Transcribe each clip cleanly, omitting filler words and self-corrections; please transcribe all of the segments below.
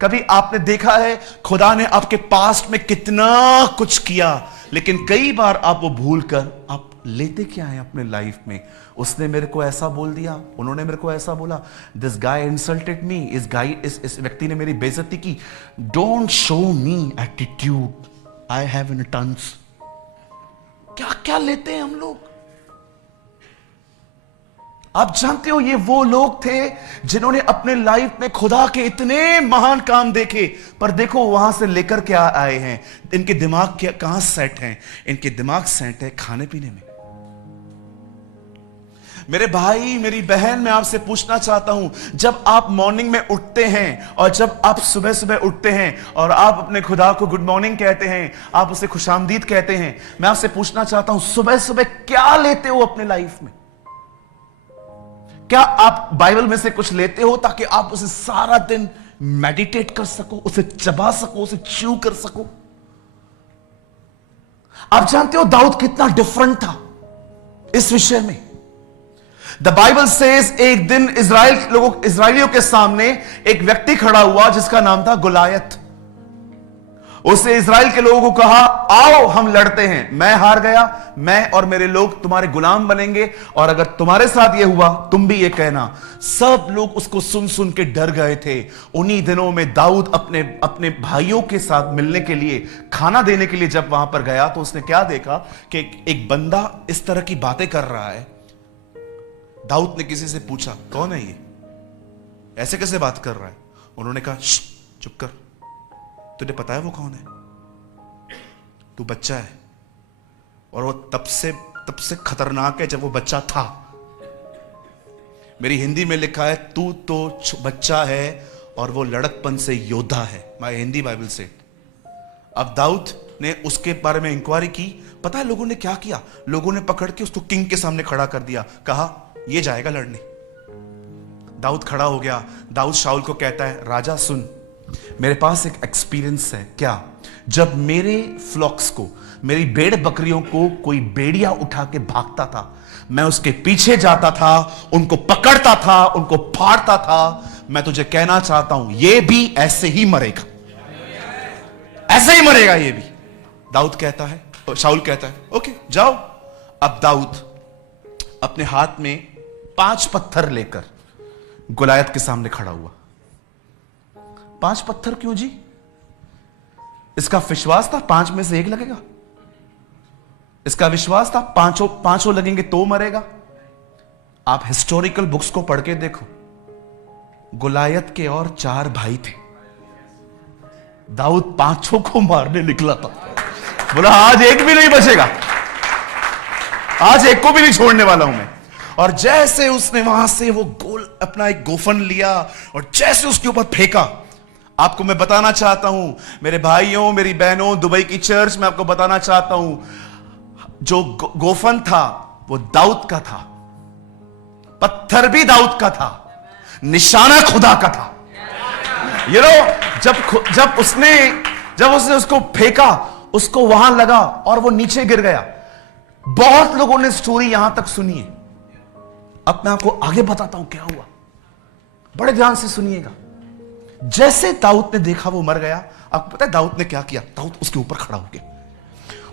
कभी आपने देखा है खुदा ने आपके पास्ट में कितना कुछ किया, लेकिन कई बार आप वो भूल कर आप लेते क्या है अपने लाइफ में? उसने मेरे को ऐसा बोल दिया, उन्होंने मेरे को ऐसा बोला, दिस गाय इंसल्टेड मी, इस व्यक्ति ने मेरी बेइज्जती की। Don't show me attitude, I have in tons. क्या क्या लेते हैं हम लोग? आप जानते हो ये वो लोग थे जिन्होंने अपने लाइफ में खुदा के इतने महान काम देखे, पर देखो वहां से लेकर क्या आए हैं। इनके दिमाग क्या कहां सेट हैं? इनके दिमाग सेट है खाने पीने में। मेरे भाई मेरी बहन, मैं आपसे पूछना चाहता हूं, जब आप मॉर्निंग में उठते हैं और जब आप सुबह सुबह उठते हैं और आप अपने खुदा को गुड मॉर्निंग कहते हैं, आप उसे खुशामदीद कहते हैं, मैं आपसे पूछना चाहता हूं सुबह सुबह क्या लेते हो अपने लाइफ में? क्या आप बाइबल में से कुछ लेते हो ताकि आप उसे सारा दिन मेडिटेट कर सको, उसे चबा सको, उसे च्यू कर सको? आप जानते हो दाऊद कितना डिफरेंट था इस विषय में। द बाइबल सेज एक दिन इस्राएलियों के सामने एक व्यक्ति खड़ा हुआ जिसका नाम था गुलायत। उसने इस्राएल के लोगों को कहा, आओ हम लड़ते हैं, मैं हार गया, मैं और मेरे लोग तुम्हारे गुलाम बनेंगे, और अगर तुम्हारे साथ यह हुआ तुम भी ये कहना। सब लोग उसको सुन सुन के डर गए थे। उन्हीं दिनों में दाऊद अपने भाइयों के साथ मिलने के लिए, खाना देने के लिए जब वहां पर गया तो उसने क्या देखा कि एक बंदा इस तरह की बातें कर रहा है। दाऊद ने किसी से पूछा, कौन है ये, ऐसे कैसे बात कर रहा है? उन्होंने कहा, चुप कर, तुझे पता है वो कौन है? तू बच्चा है, और वो तब से खतरनाक है जब वो बच्चा था। मेरी हिंदी में लिखा है, तू तो बच्चा है और वो लड़कपन से योद्धा है। माय हिंदी बाइबल से। अब दाऊद ने उसके बारे में इंक्वायरी की। पता है लोगों ने क्या किया? लोगों ने पकड़ के उसको किंग के सामने खड़ा कर दिया, कहा ये जाएगा लड़ने। दाऊद खड़ा हो गया। दाऊद शाऊल को कहता है, राजा सुन, मेरे पास एक एक्सपीरियंस है। क्या? जब मेरे फ्लॉक्स को, मेरी भेड़ बकरियों को कोई भेड़िया उठा के भागता था, मैं उसके पीछे जाता था, उनको पकड़ता था, उनको फाड़ता था। मैं तुझे कहना चाहता हूं, ये भी ऐसे ही मरेगा, ऐसे ही मरेगा ये भी। दाऊद कहता है, शाऊल कहता है, ओके जाओ। अब दाऊद अपने हाथ में 5 पत्थर लेकर गुलायत के सामने खड़ा हुआ। 5 पत्थर क्यों जी? इसका विश्वास था 5 में से 1 लगेगा। इसका विश्वास था पांचों लगेंगे तो मरेगा। आप हिस्टोरिकल बुक्स को पढ़ के देखो, गुलायत के और 4 भाई थे। दाऊद 5 को मारने निकला था। बोला आज एक भी नहीं बचेगा, आज एक को भी नहीं छोड़ने वाला हूं मैं। और जैसे उसने वहां से वो अपना एक गोफन लिया और जैसे उसके ऊपर फेंका, आपको मैं बताना चाहता हूं मेरे भाइयों, मेरी बहनों, दुबई की चर्च में आपको बताना चाहता हूं, जो गोफन था वो दाऊद का था, पत्थर भी दाऊद का था, निशाना खुदा का था। ये लो, जब उसने उसको फेंका, उसको वहां लगा और वो नीचे गिर गया। बहुत लोगों ने स्टोरी यहां तक सुनी है। अब मैं आपको आगे बताता हूं क्या हुआ, बड़े ध्यान से सुनिएगा। जैसे दाऊद ने देखा वो मर गया, आपको पता है दाऊद ने क्या किया? दाऊद उसके ऊपर खड़ा हो गया,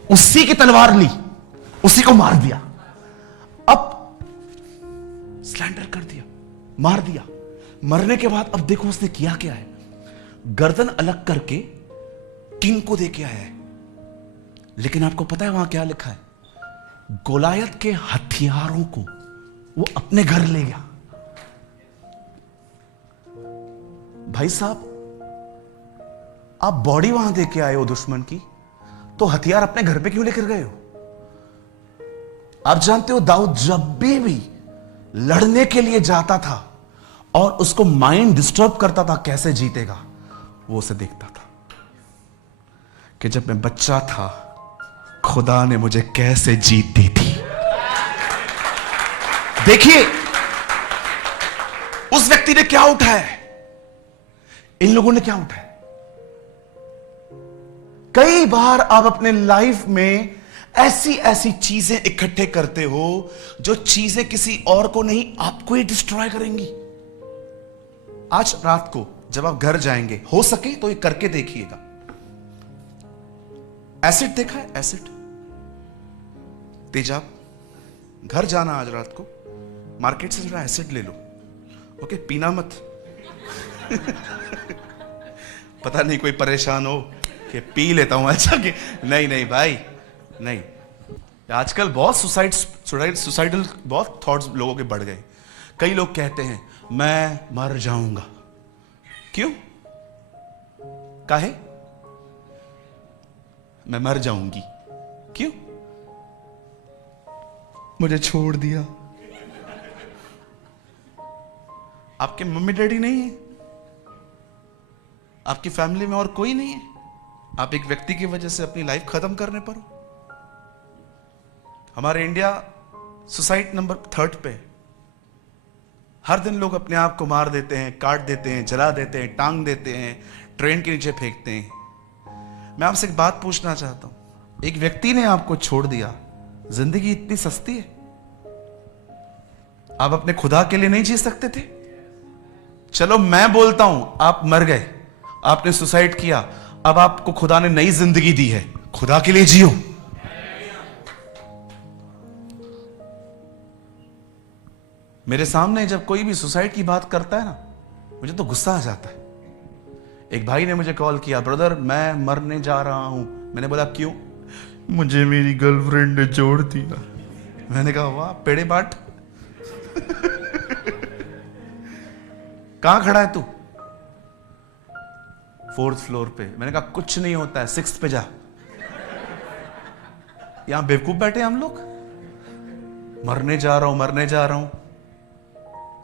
उसी की तलवार ली, उसी को मार दिया। अब स्लैंडर कर दिया, मार दिया। मरने के बाद अब देखो उसने किया क्या है, गर्दन अलग करके किंग को दे के आया है। लेकिन आपको पता है वहां क्या लिखा है? गोलायत के हथियारों को वो अपने घर ले गया। भाई साहब, आप बॉडी वहां दे के आए हो दुश्मन की, तो हथियार अपने घर पे क्यों लेकर गए हो? आप जानते हो दाऊद जब भी लड़ने के लिए जाता था और उसको माइंड डिस्टर्ब करता था कैसे जीतेगा, वो उसे देखता था कि जब मैं बच्चा था खुदा ने मुझे कैसे जीत दी थी। देखिए उस व्यक्ति ने क्या उठाया है, इन लोगों ने क्या उठाया। कई बार आप अपने लाइफ में ऐसी ऐसी चीजें इकट्ठे करते हो जो चीजें किसी और को नहीं, आपको ही डिस्ट्रॉय करेंगी। आज रात को जब आप घर जाएंगे, हो सके तो ये करके देखिएगा। एसिड देखा है? एसिड, तेजाब। घर जाना आज रात को, मार्केट से जरा एसिड ले लो, ओके? पीना मत। पता नहीं कोई परेशान हो कि पी लेता हूं, अच्छा कि नहीं नहीं भाई नहीं। आजकल बहुत सुसाइडल बहुत थॉट्स लोगों के बढ़ गए। कई लोग कहते हैं मैं मर जाऊंगा। क्यों? काहे? मैं मर जाऊंगी, क्यों? मुझे छोड़ दिया। आपके मम्मी डैडी नहीं है, आपकी फैमिली में और कोई नहीं है, आप एक व्यक्ति की वजह से अपनी लाइफ खत्म करने पर हो। हमारे इंडिया सुसाइड नंबर 3 पे। हर दिन लोग अपने आप को मार देते हैं, काट देते हैं, जला देते हैं, टांग देते हैं, ट्रेन के नीचे फेंकते हैं। मैं आपसे एक बात पूछना चाहता हूं, एक व्यक्ति ने आपको छोड़ दिया, जिंदगी इतनी सस्ती है? आप अपने खुदा के लिए नहीं जी सकते थे? चलो मैं बोलता हूं, आप मर गए, आपने सुसाइड किया, अब आपको खुदा ने नई जिंदगी दी है, खुदा के लिए जियो। मेरे सामने जब कोई भी सुसाइड की बात करता है ना, मुझे तो गुस्सा आ जाता है। एक भाई ने मुझे कॉल किया, ब्रदर मैं मरने जा रहा हूं। मैंने बोला क्यों? मुझे मेरी गर्लफ्रेंड ने छोड़ दिया। मैंने कहा वाह, पेड़े बाट। कहां खड़ा है तू? 4th फ्लोर पे। मैंने कहा कुछ नहीं होता है, 6th पे जा। यहां बेवकूफ बैठे हम लोग। मरने जा रहा हूं, मरने जा रहा हूं।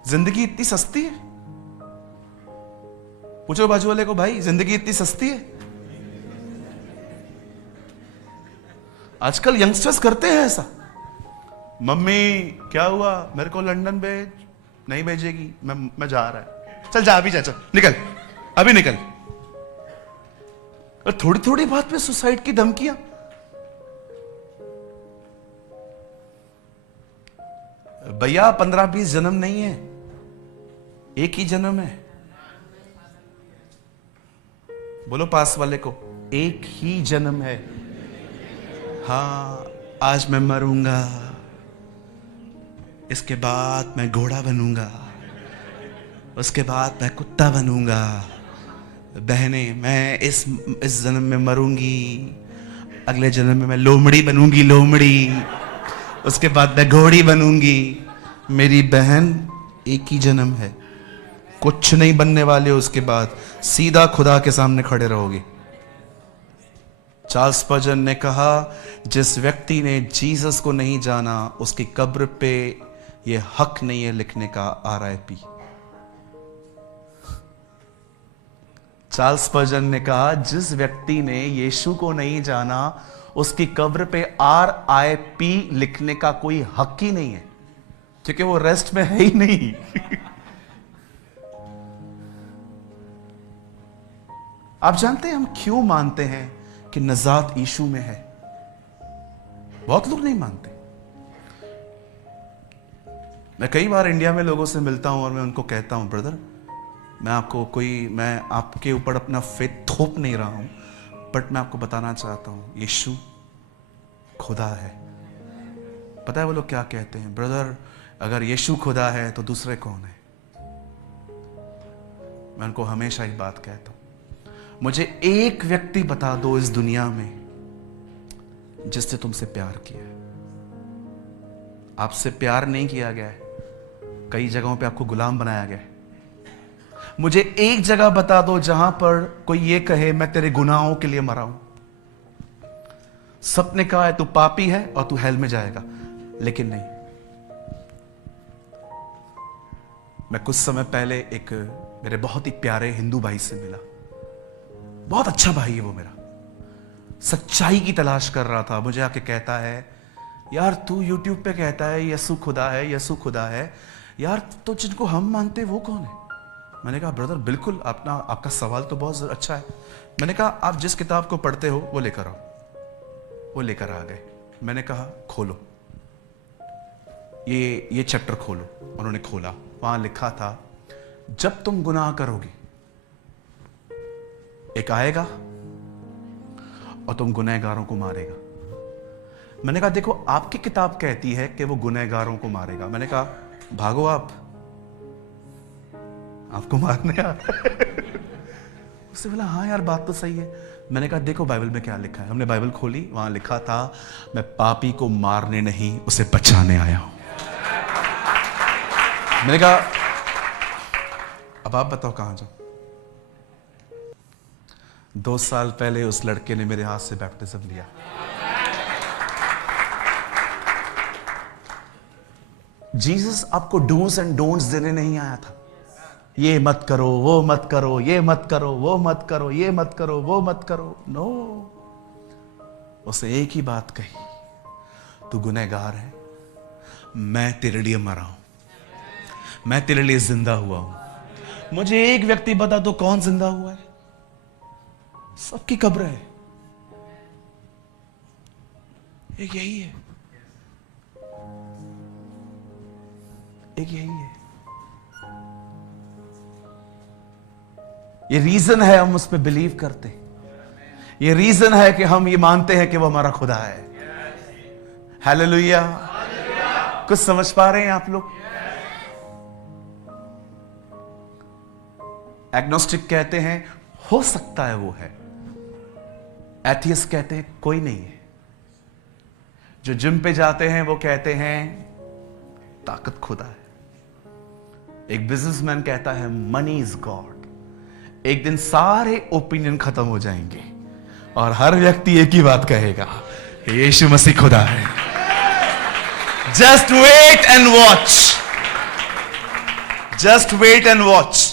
जिंदगी इतनी सस्ती है? पूछो बाजू वाले को, भाई जिंदगी इतनी सस्ती है? आजकल यंगस्टर्स करते हैं ऐसा। मम्मी क्या हुआ, मेरे को लंदन भेज। नहीं भेजेगी, मैं जा रहा है। चल जा, अभी जा, चल निकल, अभी निकल। और थोड़ी थोड़ी बात पे सुसाइड की धमकियां। भैया 15-20 जन्म नहीं है, एक ही जन्म है। बोलो पास वाले को, एक ही जन्म है। हाँ, आज मैं मरूंगा, इसके बाद मैं घोड़ा बनूंगा, उसके बाद मैं कुत्ता बनूंगा। बहने मैं इस जन्म में मरूंगी, अगले जन्म में मैं लोमड़ी बनूंगी, लोमड़ी, उसके बाद मैं घोड़ी बनूंगी। मेरी बहन एक ही जन्म है, कुछ नहीं बनने वाले हो। उसके बाद सीधा खुदा के सामने खड़े रहोगे। चार्ल्स स्पर्जन ने कहा, जिस व्यक्ति ने जीसस को नहीं जाना, उसकी कब्र पे यह हक नहीं है लिखने का RIP। चार्ल्स स्पर्जन ने कहा, जिस व्यक्ति ने यीशु को नहीं जाना, उसकी कब्र पे RIP लिखने का कोई हक ही नहीं है, क्योंकि वो रेस्ट में है ही नहीं। आप जानते हैं हम क्यों मानते हैं कि नजात यीशु में है? बहुत लोग नहीं मानते। मैं कई बार इंडिया में लोगों से मिलता हूं और मैं उनको कहता हूं, ब्रदर मैं आपके ऊपर अपना फेथ थोप नहीं रहा हूं, बट मैं आपको बताना चाहता हूं, यीशु खुदा है। पता है वो लोग क्या कहते हैं? ब्रदर अगर यीशु खुदा है तो दूसरे कौन है? मैं उनको हमेशा एक बात कहता हूं, मुझे एक व्यक्ति बता दो इस दुनिया में जिसने तुमसे प्यार किया है। आपसे प्यार नहीं किया गया है, कई जगहों पे आपको गुलाम बनाया गया है। मुझे एक जगह बता दो जहां पर कोई ये कहे मैं तेरे गुनाहों के लिए मरा हूं। सबने कहा है तू पापी है और तू हेल में जाएगा, लेकिन नहीं। मैं कुछ समय पहले एक मेरे बहुत ही प्यारे हिंदू भाई से मिला। बहुत अच्छा भाई है वो मेरा, सच्चाई की तलाश कर रहा था। मुझे आके कहता है, यार तू YouTube पे कहता है यसु खुदा है, यसु खुदा है, यार तो जिनको हम मानते वो कौन है? मैंने कहा ब्रदर बिल्कुल, आपका सवाल तो बहुत अच्छा है। मैंने कहा आप जिस किताब को पढ़ते हो वो लेकर आओ। वो लेकर आ गए। मैंने कहा खोलो, ये चैप्टर खोलो। उन्होंने खोला, वहां लिखा था, जब तुम गुनाह करोगे एक आएगा और तुम गुनहगारों को मारेगा। मैंने कहा देखो आपकी किताब कहती है कि वो गुनहगारों को मारेगा। मैंने कहा भागो आपको मारने आ उससे बोला हाँ यार बात तो सही है। मैंने कहा देखो बाइबल में क्या लिखा है। हमने बाइबल खोली, वहां लिखा था मैं पापी को मारने नहीं उसे बचाने आया हूं। मैंने कहा अब आप बताओ कहां जाऊं। 2 साल पहले उस लड़के ने मेरे हाथ से बैप्टिज्म लिया। जीसस आपको डूज एंड डोंट्स देने नहीं आया था। ये मत करो, वो मत करो, ये मत करो, वो मत करो, ये मत करो, वो मत करो। नो, उसे एक ही बात कही, तू गुनहगार है, मैं तेरे लिए मरा हूं, मैं तेरे लिए जिंदा हुआ हूं। मुझे एक व्यक्ति बता दो कौन जिंदा हुआ है? सबकी कब्र है, एक यही है, एक यही है। ये रीजन है हम उस पर बिलीव करते हैं। ये रीजन है कि हम ये मानते हैं कि वो हमारा खुदा है। हालेलुया। कुछ समझ पा रहे हैं आप लोग? एग्नोस्टिक कहते हैं हो सकता है वो है। एथियस्ट कहते हैं कोई नहीं है। जो जिम पे जाते हैं वो कहते हैं ताकत खुदा है। एक बिजनेसमैन कहता है मनी इज गॉड। एक दिन सारे ओपिनियन खत्म हो जाएंगे और हर व्यक्ति एक ही बात कहेगा, यीशु मसीह खुदा है। Just wait and watch, just wait and watch.